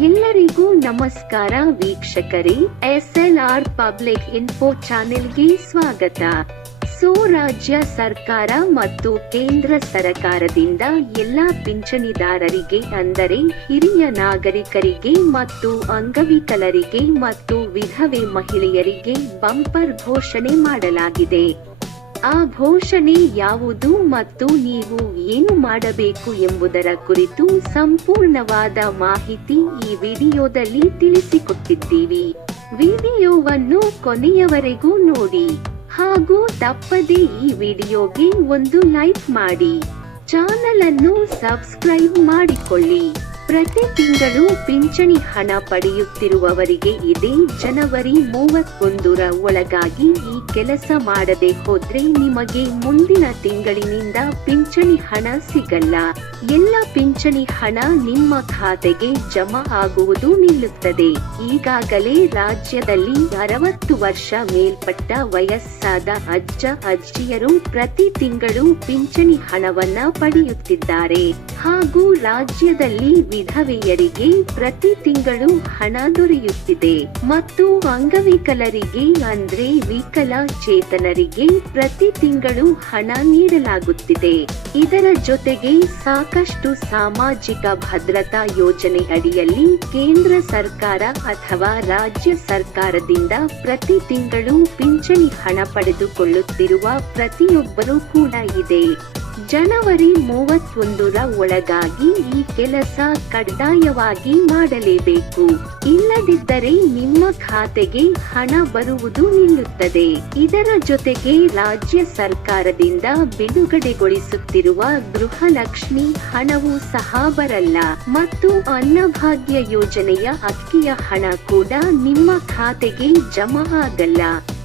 ಎಲ್ಲರಿಗೂ ನಮಸ್ಕಾರ ವೀಕ್ಷಕರೇ ಆರ್ ಪಬ್ಲಿಕ್ ಇನ್ಫೋ ಚಾನೆಲ್ಗೆ ಸ್ವಾಗತ. ಸೋ ರಾಜ್ಯ ಸರ್ಕಾರ ಮತ್ತು ಕೇಂದ್ರ ಸರ್ಕಾರದಿಂದ ಎಲ್ಲಾ ಪಿಂಚಣಿದಾರರಿಗೆ ಅಂದರೆ ಹಿರಿಯ ನಾಗರಿಕರಿಗೆ ಮತ್ತು ಅಂಗವಿಕಲರಿಗೆ ಮತ್ತು ವಿಧವೆ ಮಹಿಳೆಯರಿಗೆ ಬಂಪರ್ ಘೋಷಣೆ ಮಾಡಲಾಗಿದೆ. ಆ ಘೋಷಣೆ ಯಾವುದು ಮತ್ತು ನೀವು ಏನು ಮಾಡಬೇಕು ಎಂಬುದರ ಕುರಿತು ಸಂಪೂರ್ಣವಾದ ಮಾಹಿತಿ ಈ ವಿಡಿಯೋದಲ್ಲಿ ತಿಳಿಸಿಕೊಟ್ಟಿದ್ದೀವಿ. ವಿಡಿಯೋವನ್ನು ಕೊನೆಯವರೆಗೂ ನೋಡಿ. ಹಾಗೂ ತಪ್ಪದೆ ಈ ವಿಡಿಯೋಗೆ ಒಂದು ಲೈಕ್ ಮಾಡಿ. ಚಾನಲ್ ಅನ್ನು ಸಬ್ಸ್ಕ್ರೈಬ್ ಮಾಡಿಕೊಳ್ಳಿ. ಪ್ರತಿ ತಿಂಗಳು ಪಿಂಚಣಿ ಹಣ ಪಡೆಯುತ್ತಿರುವವರಿಗೆ ಇದೇ ಜನವರಿ ಮೂವತ್ತೊಂದರ ಒಳಗಾಗಿ ಈ ಕೆಲಸ ಮಾಡದೆ ಹೋದ್ರೆ ನಿಮಗೆ ಮುಂದಿನ ತಿಂಗಳಿನಿಂದ ಪಿಂಚಣಿ ಹಣ ಸಿಗಲ್ಲ. ಎಲ್ಲ ಪಿಂಚಣಿ ಹಣ ನಿಮ್ಮ ಖಾತೆಗೆ ಜಮಾ ಆಗುವುದು ನಿಲ್ಲುತ್ತದೆ. ಈಗಾಗಲೇ ರಾಜ್ಯದಲ್ಲಿ ಅರವತ್ತು ವರ್ಷ ಮೇಲ್ಪಟ್ಟ ವಯಸ್ಸಾದ ಅಜ್ಜ, ಅಜ್ಜಿಯರು ಪ್ರತಿ ತಿಂಗಳು ಪಿಂಚಣಿ ಹಣವನ್ನ ಪಡೆಯುತ್ತಿದ್ದಾರೆ. ಹಾಗೂ ರಾಜ್ಯದಲ್ಲಿ ವಿಧವೆಯರಿಗೆ ಪ್ರತಿ ತಿಂಗಳು ಹಣ ದೊರೆಯುತ್ತಿದೆ ಮತ್ತು ಅಂಗವಿಕಲರಿಗೆ ಅಂದ್ರೆ ವಿಕಲ ಚೇತನರಿಗೆ ಪ್ರತಿ ತಿಂಗಳು ಹಣ ನೀಡಲಾಗುತ್ತಿದೆ. ಇದರ ಜೊತೆಗೆ ಸಾಕಷ್ಟು ಸಾಮಾಜಿಕ ಭದ್ರತಾ ಯೋಜನೆ ಅಡಿಯಲ್ಲಿ ಕೇಂದ್ರ ಸರ್ಕಾರ ಅಥವಾ ರಾಜ್ಯ ಸರ್ಕಾರದಿಂದ ಪ್ರತಿ ತಿಂಗಳು ಪಿಂಚಣಿ ಹಣ ಪಡೆದುಕೊಳ್ಳುತ್ತಿರುವ ಪ್ರತಿಯೊಬ್ಬರೂ ಕೂಡ ಇದೆ. ಜನವರಿ ಮೂವತ್ತೊಂದರ ಒಳಗಾಗಿ ಈ ಕೆಲಸ ಕಡ್ಡಾಯವಾಗಿ ಮಾಡಲೇಬೇಕು. ಇಲ್ಲದಿದ್ದರೆ ನಿಮ್ಮ ಖಾತೆಗೆ ಹಣ ಬರುವುದು ನಿಲ್ಲುತ್ತದೆ. ಇದರ ಜೊತೆಗೆ ರಾಜ್ಯ ಸರ್ಕಾರದಿಂದ ಬಿಡುಗಡೆಗೊಳಿಸುತ್ತಿರುವ ಗೃಹಲಕ್ಷ್ಮಿ ಹಣವು ಸಹ ಬರಲ್ಲ. ಮತ್ತು ಅನ್ನಭಾಗ್ಯ ಯೋಜನೆಯ ಅಕ್ಕಿಯ ಹಣ ಕೂಡ ನಿಮ್ಮ ಖಾತೆಗೆ ಜಮಾ ಆಗಲ್ಲ.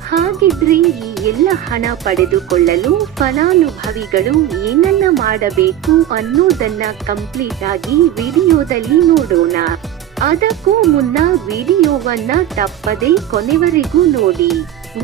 ಹಾಗಿದ್ರೆ ಈ ಎಲ್ಲ ಹಣ ಪಡೆದುಕೊಳ್ಳಲು ಫಲಾನುಭವಿಗಳು ಏನನ್ನ ಮಾಡಬೇಕು ಅನ್ನೋದನ್ನ ಕಂಪ್ಲೀಟ್ ಆಗಿ ವಿಡಿಯೋದಲ್ಲಿ ನೋಡೋಣ. ಅದಕ್ಕೂ ಮುನ್ನ ವಿಡಿಯೋವನ್ನ ತಪ್ಪದೆ ಕೊನೆವರೆಗೂ ನೋಡಿ.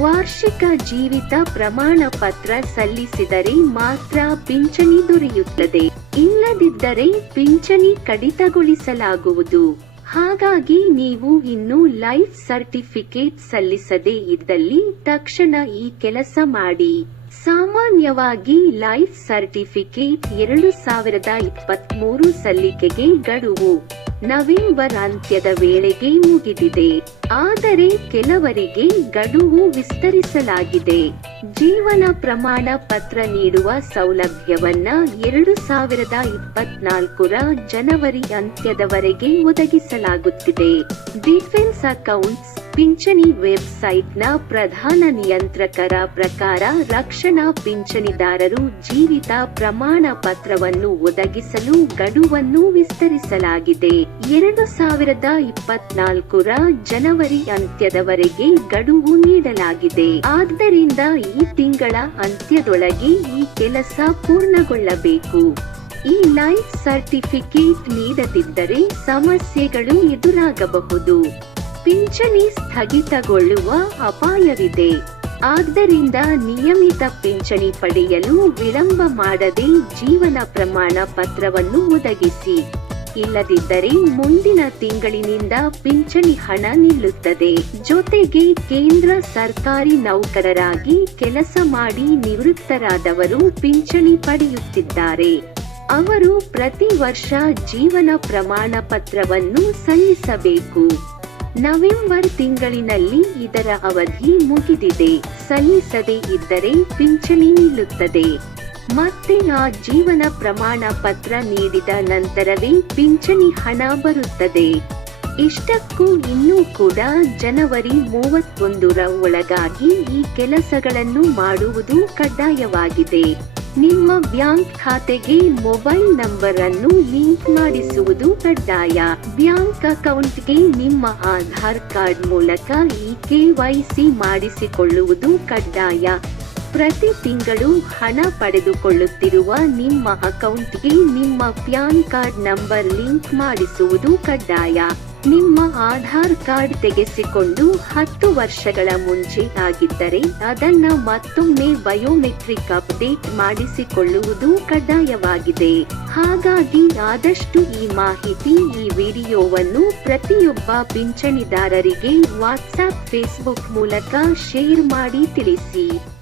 ವಾರ್ಷಿಕ ಜೀವಿತ ಪ್ರಮಾಣ ಪತ್ರ ಸಲ್ಲಿಸಿದರೆ ಮಾತ್ರ ಪಿಂಚಣಿ ದೊರೆಯುತ್ತದೆ. ಇಲ್ಲದಿದ್ದರೆ ಪಿಂಚಣಿ ಕಡಿತಗೊಳಿಸಲಾಗುವುದು. ಹಾಗಾಗಿ ನೀವು ಇನ್ನು ಲೈಫ್ ಸರ್ಟಿಫಿಕೇಟ್ ಸಲ್ಲಿಸದೇ ಇದ್ದಲ್ಲಿ ತಕ್ಷಣ ಈ ಕೆಲಸ ಮಾಡಿ. ಸಾಮಾನ್ಯವಾಗಿ ಲೈಫ್ ಸರ್ಟಿಫಿಕೇಟ್ ಎರಡು ಸಾವಿರದ ಇಪ್ಪತ್ಮೂರು ಸಲ್ಲಿಕೆಗೆ ಗಡುವು. ನವೆಂಬರ್ ಅಂತ್ಯದ ವೇಳೆಗೆ ಮುಗಿದಿದೆ. ಆದರೆ ಕೆಲವರಿಗೆ ಗಡುವು ವಿಸ್ತರಿಸಲಾಗಿದೆ. ಜೀವನ ಪ್ರಮಾಣ ಪತ್ರ ನೀಡುವ ಸೌಲಭ್ಯವನ್ನ ಎರಡು ಸಾವಿರದ ಇಪ್ಪತ್ನಾಲ್ಕರ ಜನವರಿ ಅಂತ್ಯದವರೆಗೆ ಒದಗಿಸಲಾಗುತ್ತಿದೆ. ಡಿಫೆನ್ಸ್ ಅಕೌಂಟ್ಸ್ ಪಿಂಚಣಿ ವೆಬ್ಸೈಟ್ನ ಪ್ರಧಾನ ನಿಯಂತ್ರಕರ ಪ್ರಕಾರ ರಕ್ಷಣಾ ಪಿಂಚಣಿದಾರರು ಜೀವಿತ ಪ್ರಮಾಣ ಪತ್ರವನ್ನು ಒದಗಿಸಲು ಗಡುವನ್ನು ವಿಸ್ತರಿಸಲಾಗಿದೆ. ಎರಡು ಸಾವಿರದ ಇಪ್ಪತ್ನಾಲ್ಕರ ಜನವರಿ ಅಂತ್ಯದವರೆಗೆ ಗಡುವು ನೀಡಲಾಗಿದೆ. ಆದ್ದರಿಂದ ಈ ತಿಂಗಳ ಅಂತ್ಯದೊಳಗೆ ಈ ಕೆಲಸ ಪೂರ್ಣಗೊಳ್ಳಬೇಕು. ಈ ಲೈಫ್ ಸರ್ಟಿಫಿಕೇಟ್ ನೀಡದಿದ್ದರೆ ಸಮಸ್ಯೆಗಳು ಎದುರಾಗಬಹುದು. ಪಿಂಚಣಿ ಸ್ಥಗಿತಗೊಳ್ಳುವ ಅಪಾಯವಿದೆ. ಆದ್ದರಿಂದ ನಿಯಮಿತ ಪಿಂಚಣಿ ಪಡೆಯಲು ವಿಳಂಬ ಮಾಡದೆ ಜೀವನ ಪ್ರಮಾಣ ಪತ್ರವನ್ನು ಒದಗಿಸಿ. ಇಲ್ಲದಿದ್ದರೆ ಮುಂದಿನ ತಿಂಗಳಿನಿಂದ ಪಿಂಚಣಿ ಹಣ ನಿಲ್ಲುತ್ತದೆ. ಜೊತೆಗೆ ಕೇಂದ್ರ ಸರ್ಕಾರಿ ನೌಕರರಾಗಿ ಕೆಲಸ ಮಾಡಿ ನಿವೃತ್ತರಾದವರು ಪಿಂಚಣಿ ಪಡೆಯುತ್ತಿದ್ದಾರೆ. ಅವರು ಪ್ರತಿ ವರ್ಷ ಜೀವನ ಪ್ರಮಾಣ ಪತ್ರವನ್ನು ಸಲ್ಲಿಸಬೇಕು. ನವೆಂಬರ್ ತಿಂಗಳಿನಲ್ಲಿ ಇದರ ಅವಧಿ ಮುಗಿದಿದೆ. ಸಲ್ಲಿಸದೇ ಇದ್ದರೆ ಪಿಂಚಣಿ ನಿಲ್ಲುತ್ತದೆ. ಮತ್ತೆ ನಾ ಜೀವನ ಪ್ರಮಾಣ ಪತ್ರ ನೀಡಿದ ನಂತರವೇ ಪಿಂಚಣಿ ಹಣ ಬರುತ್ತದೆ. ಇಷ್ಟಕ್ಕೂ ಇನ್ನೂ ಕೂಡ ಜನವರಿ ಮೂವತ್ತೊಂದರ ಒಳಗಾಗಿ ಈ ಕೆಲಸಗಳನ್ನು ಮಾಡುವುದು ಕಡ್ಡಾಯವಾಗಿದೆ. ನಿಮ್ಮ ಬ್ಯಾಂಕ್ ಖಾತೆಗೆ ಮೊಬೈಲ್ ನಂಬರ್ ಅನ್ನು ಲಿಂಕ್ ಮಾಡಿಸುವುದು ಕಡ್ಡಾಯ. ಬ್ಯಾಂಕ್ ಅಕೌಂಟ್ಗೆ ನಿಮ್ಮ ಆಧಾರ್ ಕಾರ್ಡ್ ಮೂಲಕ ಈ ಕೆವೈಸಿ ಮಾಡಿಸಿಕೊಳ್ಳುವುದು ಕಡ್ಡಾಯ. ಪ್ರತಿ ತಿಂಗಳು ಹಣ ಪಡೆದುಕೊಳ್ಳುತ್ತಿರುವ ನಿಮ್ಮ ಅಕೌಂಟ್ಗೆ ನಿಮ್ಮ ಪ್ಯಾನ್ ಕಾರ್ಡ್ ನಂಬರ್ ಲಿಂಕ್ ಮಾಡಿಸುವುದು ಕಡ್ಡಾಯ. ನಿಮ್ಮ ಆಧಾರ್ ಕಾರ್ಡ್ ತೆಗೆಸಿಕೊಂಡು ಹತ್ತು ವರ್ಷಗಳ ಮುಂಚೆ ಆಗಿದ್ದರೆ ಅದನ್ನ ಮತ್ತೊಮ್ಮೆ ಬಯೋಮೆಟ್ರಿಕ್ ಅಪ್ಡೇಟ್ ಮಾಡಿಸಿಕೊಳ್ಳುವುದು ಕಡ್ಡಾಯವಾಗಿದೆ. ಹಾಗಾಗಿ ಆದಷ್ಟು ಈ ಮಾಹಿತಿ ಈ ವಿಡಿಯೋವನ್ನು ಪ್ರತಿಯೊಬ್ಬ ಪಿಂಚಣಿದಾರರಿಗೆ ವಾಟ್ಸ್ಆಪ್ ಫೇಸ್ಬುಕ್ ಮೂಲಕ ಶೇರ್ ಮಾಡಿ ತಿಳಿಸಿ.